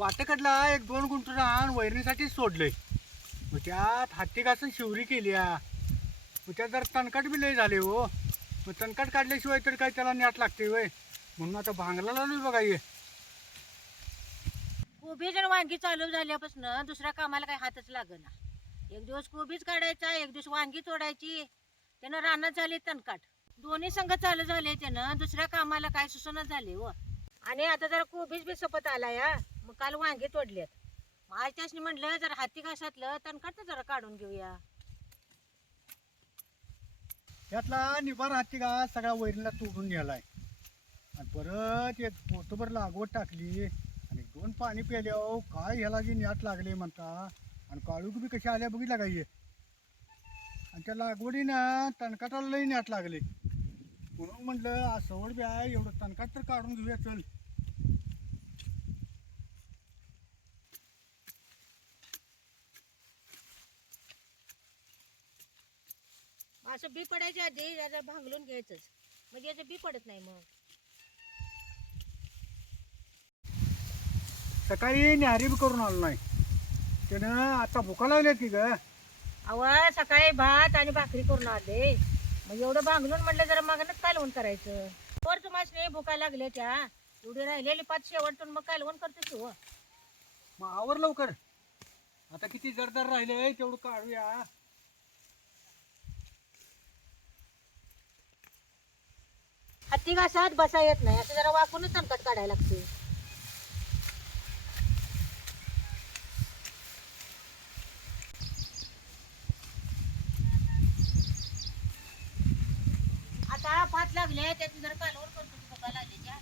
वाटेकडला एक 2 गुंठ रान वैरणीसाठी सोडलंय. मग त्यात हत्ती घासून शिवरी केली मग त्यात जर तणकाट बी लय झाले हो. मग तणकाट काढल्याशिवाय तर काय त्याला नॅट लागते वय. म्हणून आता भांगला लावलोय बघा ये. कोबी जर वांगी चालू झाल्यापासून दुसऱ्या कामाला काही हातच लागना. एक दिवस कोबीच काढायचा, एक दिवस वांगी तोडायची. त्यानं रानात झाले तणकाट. दोन्ही संघ चालू झाले, त्यानं दुसऱ्या कामाला काय सुसनच झाले हो. आणि आता जरा कोबीच बी सपत आला या. मग काल वांगे तोडलेत. मग आज त्यासनी म्हटलं जरा हाती घासातलं तणकाट तर जरा काढून घेऊया. त्यातला निबार हत्ती घास सगळ्या वैरणीला तोडून नेलाय. आणि परत एक पोतभर लागवड टाकली आणि 2 पाणी प्याले. काय ह्याला जी नॅट लागले म्हणता. आणि काळूक बी कशी आल्या बघितला का ये. आणि त्या लागवडीनं तणकाटाला लई नॅट लागले. म्हणून म्हटलं आज सवड बी आहे, एवढं तणकाट तर काढून घेऊया चल. असं बी पडायच्या आधी जरा भांगलून घ्यायचंच, म्हणजे याचं बी पडत नाही. मग सकाळी न्याहारी बी करून आलो नाही. त्यानं आता भुका लागल्या की ग. अव सकाळी भात आणि भाकरी करून आले. मग एवढं भांगलून म्हटलं जरा मागणच कालवण करायचं. वर तुम्हाला भुका लागल्या त्या एवढी राहिलेली पाच शेवटून मग कालवण करतेस हो. मग आवर लवकर. आता किती जरदार राहिले तेवढं काढूया. हत्ती घासात बसा येत नाही, असं जरा वाकूनच तणकाट काढायला लागते. आता भात लागले त्याची जरा कालवण करतो. भुका लागले त्या.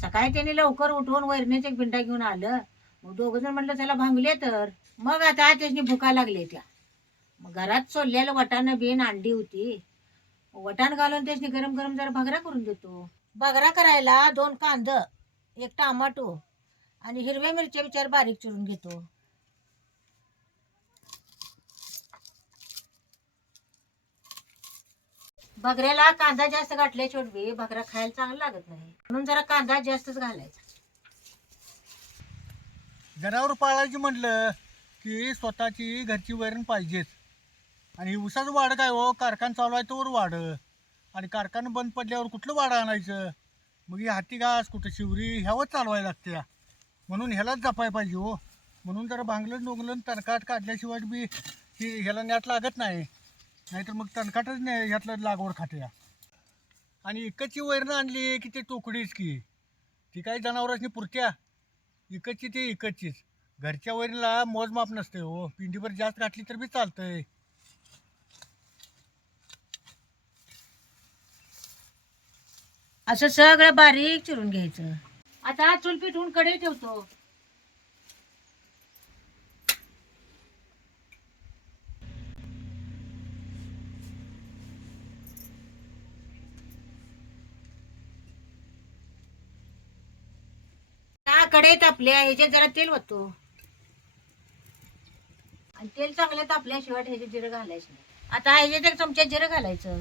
सकाळी त्यांनी लवकर उठवून वैरणीचे एक बिंडा घेऊन आलं. मग दोघ जण म्हटलं त्याला भांगले तर. मग आता त्याची भुका लागले त्या. मग घरात सोललेलं वटाणं बिन अंडी होती. वटाण घालून त्याची गरम गरम जरा भगरा करून देतो. भगरा करायला 2 कांदा, 1 टमाटो आणि हिरव्या मिरच्या बिचार बारीक चिरून घेतो. भगऱ्याला कांदा जास्त घातल्याशिवाय बी भगरा खायला चांगला लागत नाही. म्हणून जरा कांदा जास्तच घालायचा. जनावर पाळायची म्हटलं की स्वतःची घरची वैरण पाहिजेच. आणि उसाचं वाढ काय हो, कारखान चालू आहे तोवर वाढ. आणि कारखानं बंद पडल्यावर कुठलं वाढ आणायचं. मग ही हत्ती घास कुठं शिवरी ह्यावर चालवायला लागते. म्हणून ह्यालाच जपाय पाहिजे हो. म्हणून जरा भांगलं डोंगलं तणकाट काढल्याशिवाय बी ह्याला नॅट लागत नाही. नाहीतर मग तणकाटच नाही ह्यातलं लागवड खाते. आणि इकडची वैरणं आणली की ते टोकडीच की ती काही जनावरांनी पुरत्या. इकडची ती इकडचीच. घरच्या वैरणीला मोजमाप नसते हो. पिंडीभर जास्त घातली तर बी चालतंय. असं सगळं बारीक चिरून घ्यायचं. आता चूल पेटवून कढई ठेवतो. कढई तापल्या ह्याच्यात जरा तेल वतो. आणि तेल चांगलं तापल्याशिवाय ह्याच्यात जिरं घालायचं नाही. आता ह्याच्यात 1 चमचा जिरं घालायचं.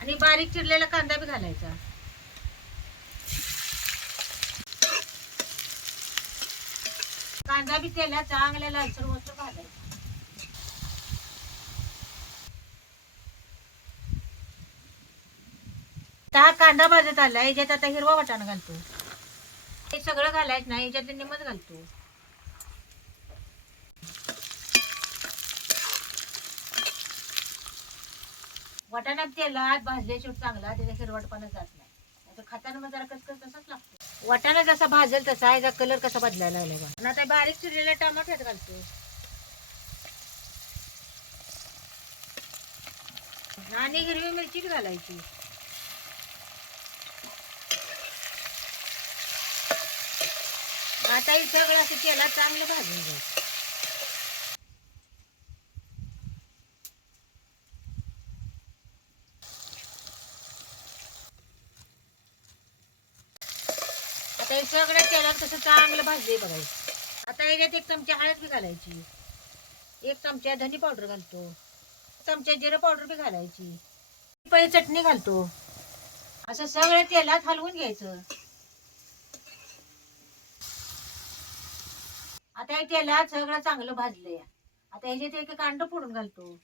आणि बारीक चिरलेला कांदा बी घालायचा. कांदा बी तेलात चांगल्या लालसर होऊस्तोवर भाजायचा. आता कांदा भाजत आला, ह्याच्यात आता हिरवा वाटाणा घालतो. हे सगळं घालायचं नाही, ह्याच्यात निमच घालतो. वाटाणा तेलात भाजल्याशिवाय चांगला त्याचा हिरवटपणा जात नाही. नाहीतर खाताना मग जरा कसकस तसाच लागतो. वाटाणा जसा भाजेल तसा ह्याचा कलर कसा बदलायला लागला बघा. आणि आता बारीक चिरलेला टमाटर ह्यात घालतो. आणि हिरवी मिरची घालायची. आता हे सगळं असं तेलात चांगलं भाजून घ्यायचं. आता हे सगळं तेलात कसं चांगलं भाजले बघायचं. आता याच्यात 1 चमचा हळद बी घालायची, 1 चमचा धनी पावडर घालतो, 1 चमचा जिरं पावडर बी घालायची, पहिले चटणी घालतो. असं सगळं तेलात हलवून घ्यायचं. आता हे तेलात सगळं चांगलं भाजलंय. आता ह्याच्यात 1 कांदा फोडून घालतो.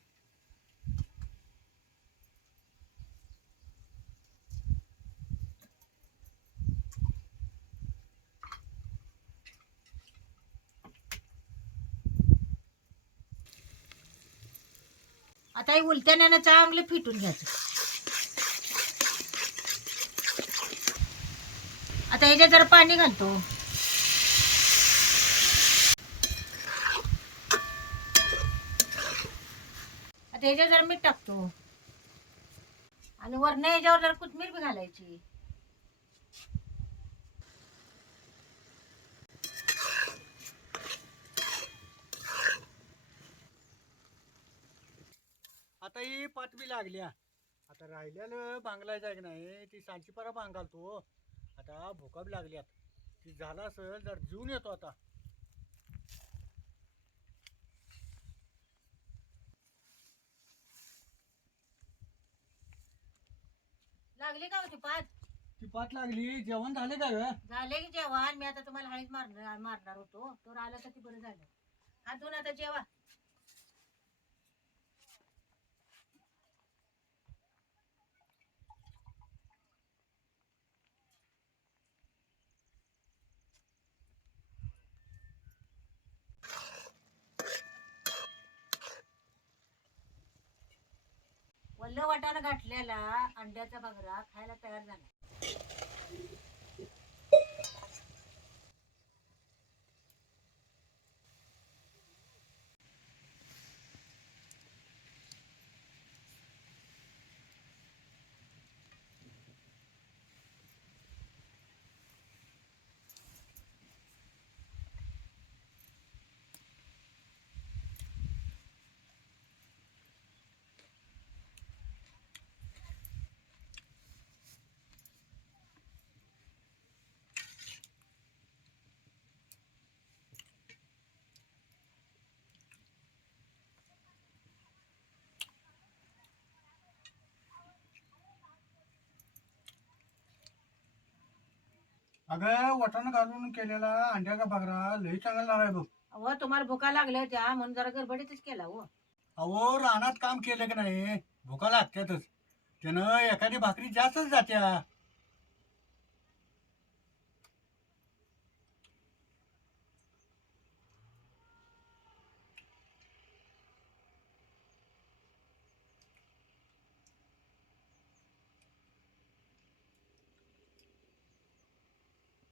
आता हे उलट्यानं चांगलं फिटून घ्यायचं. आता ह्याच्यात जरा पाणी घालतो. आता ह्याच्यात जरा मीठ टाकतो आणि वरनं ह्याच्यावर जरा कोथिंबीर बी घालायची. आता ही पात बी लागल्या. आता राहिल्यानं भांगलायचं आहे की नाही ती सांची परा भांगालतो. आता भूका बी लागल्यात. ती झाला असेल जर जेवून येतो आता. लागली का होती पाच? ती पात लागली. जेवण झाले का ग? झाले की जेवण. मी आता तुम्हाला हळीच मारणार होतो, तर आलं तर ती बरं झालं. हात धुवून आता जेवा. वल्ल वाटाणा गाठलेला अंड्याचा बगरा खायला तयार झाला. अगं वाटाणा घालून केलेला अंड्याचा बकरा लई चांगला लागलाय बघ. अहो तुम्हाला भुका लागल्या होत्या म्हणून जरा गडबडीतच केला हो. अहो रानात काम केलं की नाही भुका लागतातच. त्यानं एखादी भाकरी जास्तच जात्या.